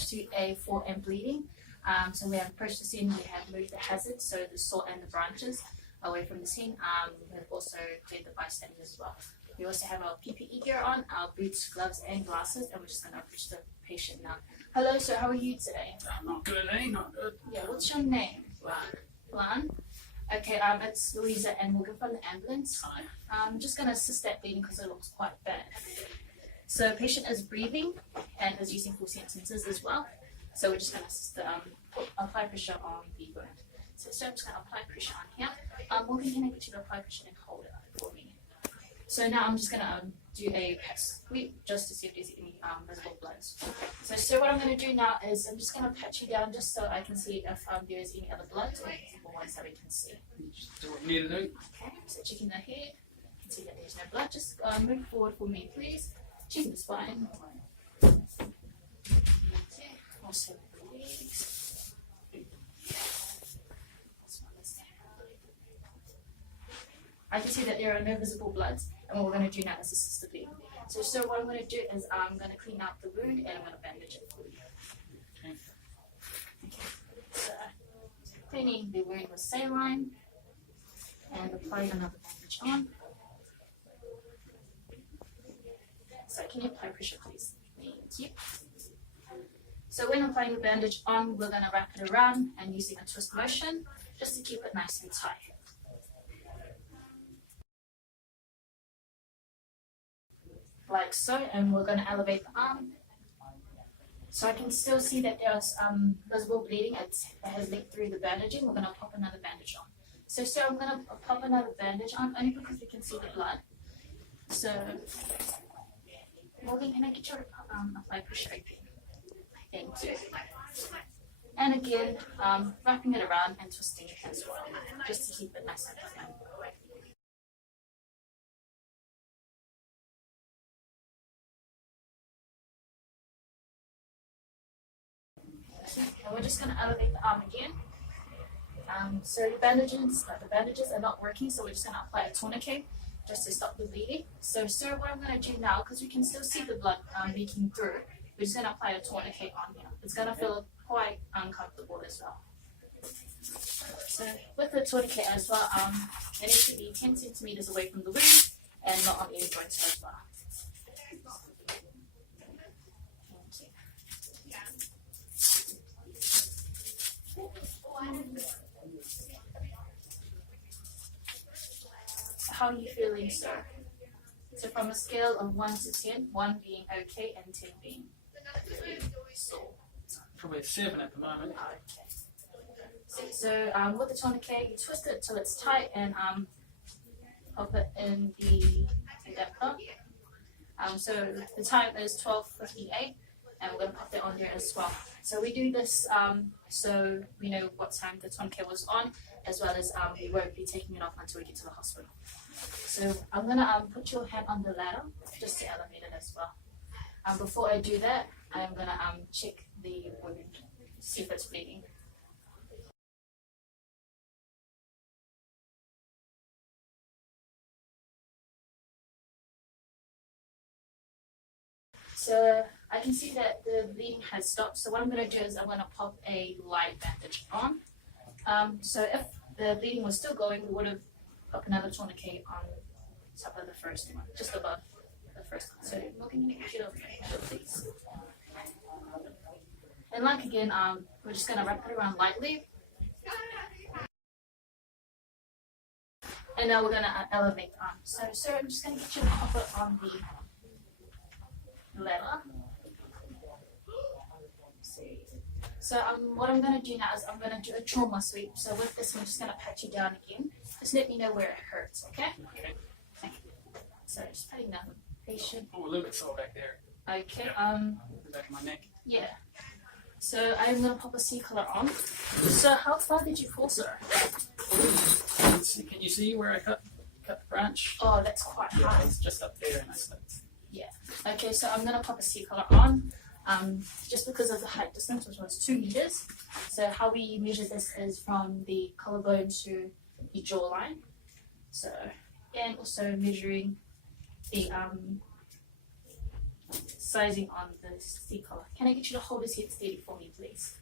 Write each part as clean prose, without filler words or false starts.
attached to a fall and bleeding. So we have approached the scene, we have moved the hazard, so the saw and the branches away from the scene. We have also cleared the bystanders as well. We also have our PPE gear on, our boots, gloves and glasses, and we're just going to approach the patient now. Hello, sir, how are you today? Not good, eh? Not good. Yeah, what's your name? Lan. Okay, it's Louisa and we'll go from the ambulance. Hi. I'm just going to assist that bleeding because it looks quite bad. So patient is breathing and is using full sentences as well. So we're just going to assist the, apply pressure on the wound. So I'm just going to apply pressure on here. Morgan, can I get you to apply pressure and hold it for me? So now I'm just going to do a patch sweep just to see if there's any visible bloods. So what I'm going to do now is I'm just going to pat you down just so I can see if there is any other blood or visible ones that we can see. Just do what you need to do. Okay, so checking the head, you can see that there's no blood. Just move forward for me, please. Checking the spine. Okay, also the legs. I can see that there are no visible bloods, and what we're going to do now is assist the bleeding. So what I'm going to do is I'm going to clean out the wound and I'm going to bandage it for you. Okay. So cleaning the wound with saline and applying another bandage on. So can you apply pressure, please? Thank you. So when applying the bandage on, we're going to wrap it around and using a twist motion just to keep it nice and tight. Like so, and we're going to elevate the arm. So I can still see that there's visible bleeding. It has leaked through the bandaging. We're going to pop another bandage on. So I'm going to pop another bandage on only because we can see the blood. So Morgan, can I get you to apply pressure again? Thank you. And again, wrapping it around and twisting it as well, just to keep it nice and tight. And we're just going to elevate the arm again. So the bandages are not working, so we're just going to apply a tourniquet just to stop the bleeding. So what I'm going to do now, because we can still see the blood leaking through, we're just going to apply a tourniquet on here. It's going to feel quite uncomfortable as well. So with the tourniquet as well, it needs to be 10 centimeters away from the wound and not on any joints as well. How are you feeling, sir? So from a scale of 1 to 10, 1 being okay and 10 being really sore. Probably a 7 at the moment. Okay. So with the tourniquet, you twist it till it's tight and pop it in the adapter. So the time is 12:58, and we're going to pop that on there as well. So we do this so we know what time the tourniquet was on, as well as we won't be taking it off until we get to the hospital. So I'm going to put your hand on the ladder just to elevate it as well. Before I do that, I'm going to check the wound, see if it's bleeding. So I can see that the bleeding has stopped. So what I'm going to do is I'm going to pop a light bandage on. So if the bleeding was still going, we would have put another tourniquet on top of the first one, just above the first one. So looking at your please. And like again, we're just going to wrap it around lightly. And now we're going to elevate the arm. So I'm just going to get you to pop it on the lever. So what I'm going to do now is I'm going to do a trauma sweep. So with this, I'm just going to pat you down again. Just let me know where it hurts, okay? Okay. Thank you. So just patting down the patient. Oh, a little bit sore back there. Okay. The back of my neck. Yeah. So I'm going to pop a C-collar on. So how far did you fall, sir? Can you see where I cut the branch? Oh, that's quite high. It's just up there and I slipped. Yeah. Okay, so I'm going to pop a C-collar on. Just because of the height distance, which was 2 meters. So how we measure this is from the collarbone to the jawline. So, and also measuring the sizing on the C collar. Can I get you to hold his head steady for me, please?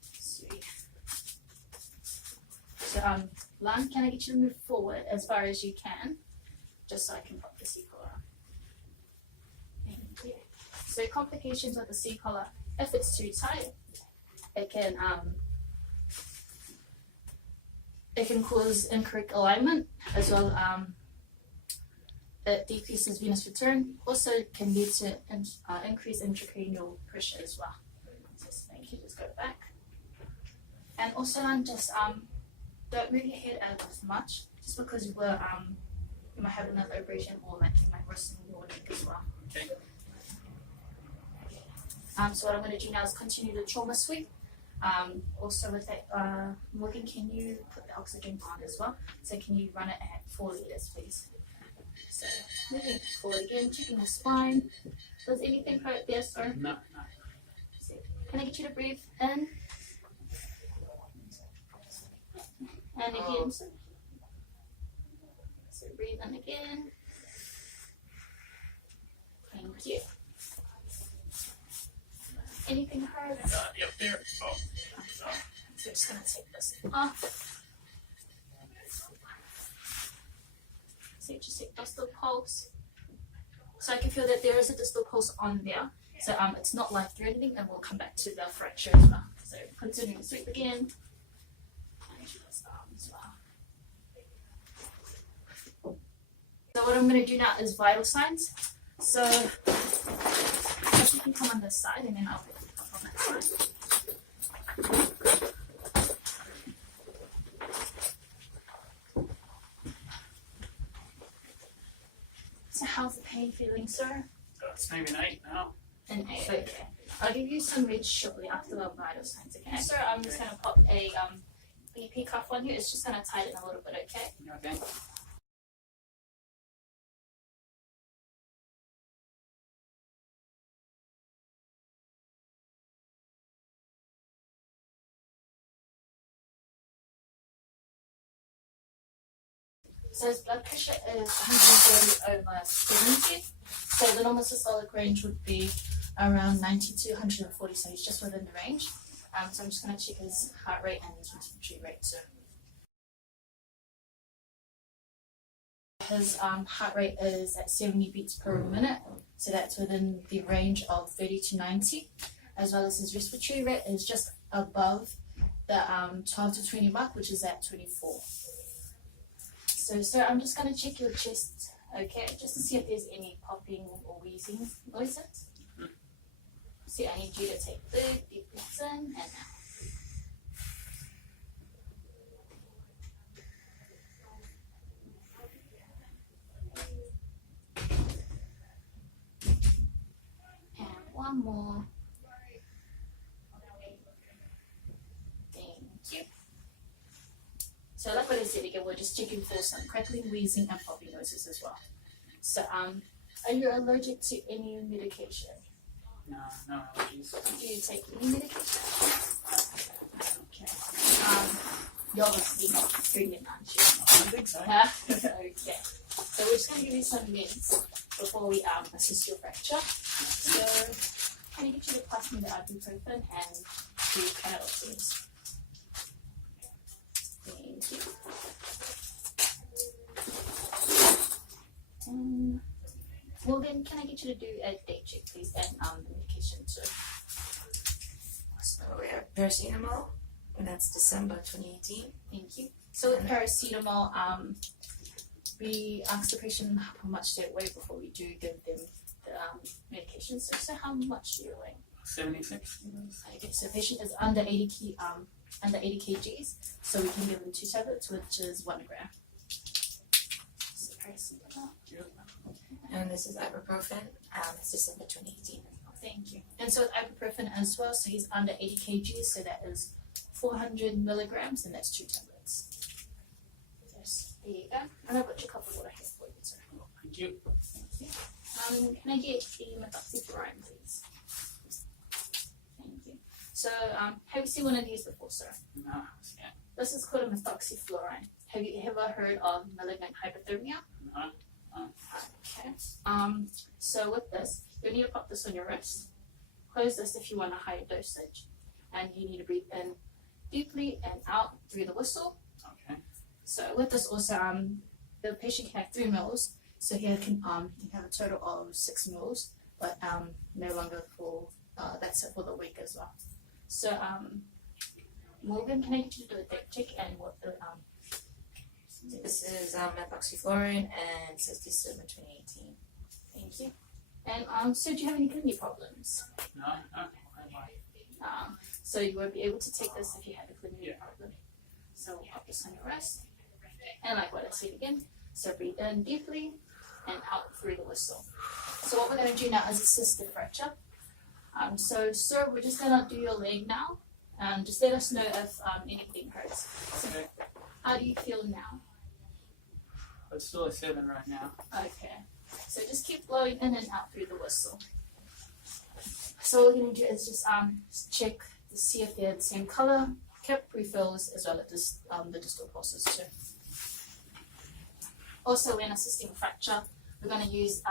Sweet. So, Lan, can I get you to move forward as far as you can, just so I can pop the C collar on? Thank you. So, complications with the C collar, if it's too tight, it can cause incorrect alignment, as well. It decreases venous return. Also, can lead to increased intracranial pressure as well. Just thank you. Just go back. And also, just don't move your head out as much, just because you might have another abrasion, or like you might worsen your neck as well. Okay. So what I'm going to do now is continue the trauma sweep. Also with that, Morgan, can you put the oxygen on as well? So can you run it at 4 liters, please? So moving forward again, checking the spine. Does anything hurt there, sir? No. So, can I get you to breathe in? And again, sir. So breathe in again. Thank you. Anything hurt? Yep, there. Oh. So we're just going to take this off. So just take distal pulse. So I can feel that there is a distal pulse on there. So it's not life-threatening, and we'll come back to the fracture as well. So continuing to sweep again. So what I'm going to do now is vital signs. So if you can come on this side, and then I'll pick up on that side. So how's the pain feeling, sir? It's maybe an 8 now. An 8, okay. I'll give you some meds shortly after the vital signs, okay? Sir, I'm just going to pop a BP cuff on you. It's just going to tighten a little bit, okay? Okay. So his blood pressure is 130/70. So the normal systolic range would be around 90 to 140. So he's just within the range. So I'm just going to check his heart rate and his respiratory rate too. His heart rate is at 70 beats per minute. So that's within the range of 30 to 90. As well as his respiratory rate is just above the 12 to 20 mark, which is at 24. So, sir, I'm just going to check your chest, okay, just to see if there's any popping or wheezing noises. So, I need you to take big, deep breaths in and out. And one more. Thank you. So like what I said again, we're just checking for some crackling, wheezing, and popping noises as well. So are you allergic to any medication? No allergies. Do you take any medication? Okay. You're obviously not pregnant, aren't you? I don't think so. Okay. So we're just going to give you some meds before we assist your fracture. So can I get you to pass me the ibuprofen and the Panadol, please? Thank you. Morgan, can I get you to do a date check, please, and the medication too? So we have paracetamol, and that's December 2018. Thank you. So with paracetamol, we ask the patient how much they weigh before we do give them the medication. So how much do you weigh? 76. Okay, so the patient is under 80 kgs, so we can give them 2 tablets, which is 1 gram. So paracetamol. And this is ibuprofen, it's December 2018. Thank you. And so with ibuprofen as well, so he's under 80 kgs, so that is 400 milligrams, and that's 2 tablets. Yes, there you go. And I've got your cup of water here for you, sir. Thank you. Thank you. Can I get the methoxyflurane, please? Thank you. So, have you seen one of these before, sir? No. Yeah. This is called a methoxyflurane. Have you ever heard of malignant hypothermia? No. Okay. So with this, you need to pop this on your wrist. Close this if you want a higher dosage, and you need to breathe in deeply and out through the whistle. Okay. So with this also, the patient can have 3 meals. So he can have a total of 6 meals, but no longer for that's it for the week as well. So Morgan, can I get you to do a deck check and what the This is methoxyflurane and says December 2018. thank you. And so do you have any kidney problems? No, no. So you won't be able to take this if you have a kidney Yeah. problem. So we'll pop this on your wrist. And like what I said again, so breathe in deeply and out through the whistle. So what we're going to do now is assist the fracture. So sir, we're just going to do your leg now. Just let us know if anything hurts. So Okay. how do you feel now? It's still a 7 right now. Okay. So just keep blowing in and out through the whistle. So what we're going to do is just check to see if they're the same color, cap refills, as well as the distal pulses too. Also, when assisting a fracture, we're going to use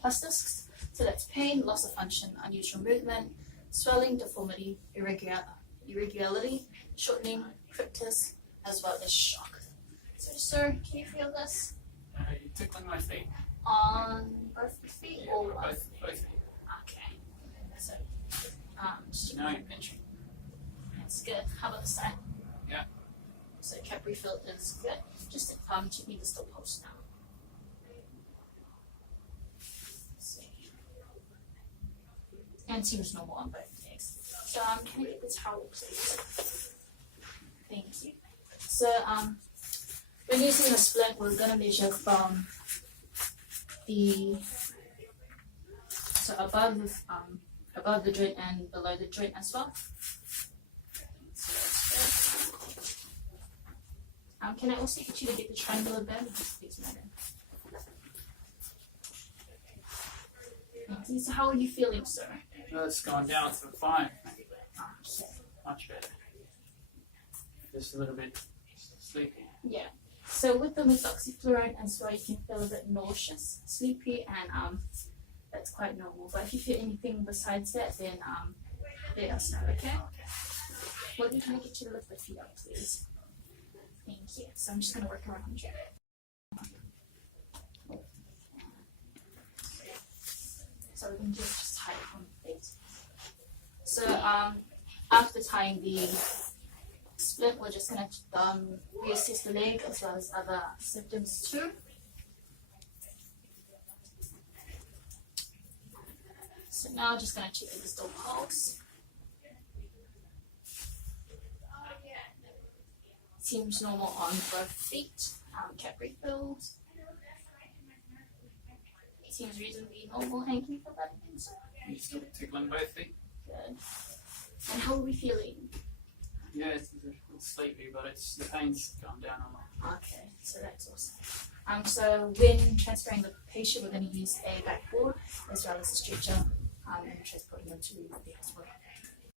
plus discs. So that's pain, loss of function, unusual movement, swelling, deformity, irregularity, shortening, cryptus, as well as shock. So sir, can you feel this You tickling my feet? on both your feet Yeah, or one? both feet. Okay. So just Now you're pinching. that's good. How about the side? Yeah. So cap refill is good. Just check me the still pulse now. Let's see. And seems normal on both legs. So can I get the towel please? Thank you. So when using the splint, we're gonna measure from the above the joint and below the joint as well. So that's good. Can I also get you to get the triangular bend, please, madam? Thank you. So how are you feeling, sir? No, it's gone down, so fine. Okay. Much better. Just a little bit sleepy. Yeah. So with the methoxyflurane as well, you can feel a bit nauseous, sleepy, and that's quite normal. But if you feel anything besides that, then let us know, okay? Well, can I get you to lift the feet up, please? Thank you. So I'm just gonna work around you. So we can just tie it on the feet. So after tying the splint, we're just gonna reassess the leg as well as other symptoms too. So now just gonna check the distal pulse. Seems normal on both feet. Cap refills. Seems reasonably normal. And can you feel that again, sir? You still tickling both feet? Good. And how are we feeling? Yeah, it's a little sleepy, but the pain's gone down a lot. Okay, so that's awesome. So when transferring the patient, we're going to use a backboard as well as a stretcher and transport them to the hospital.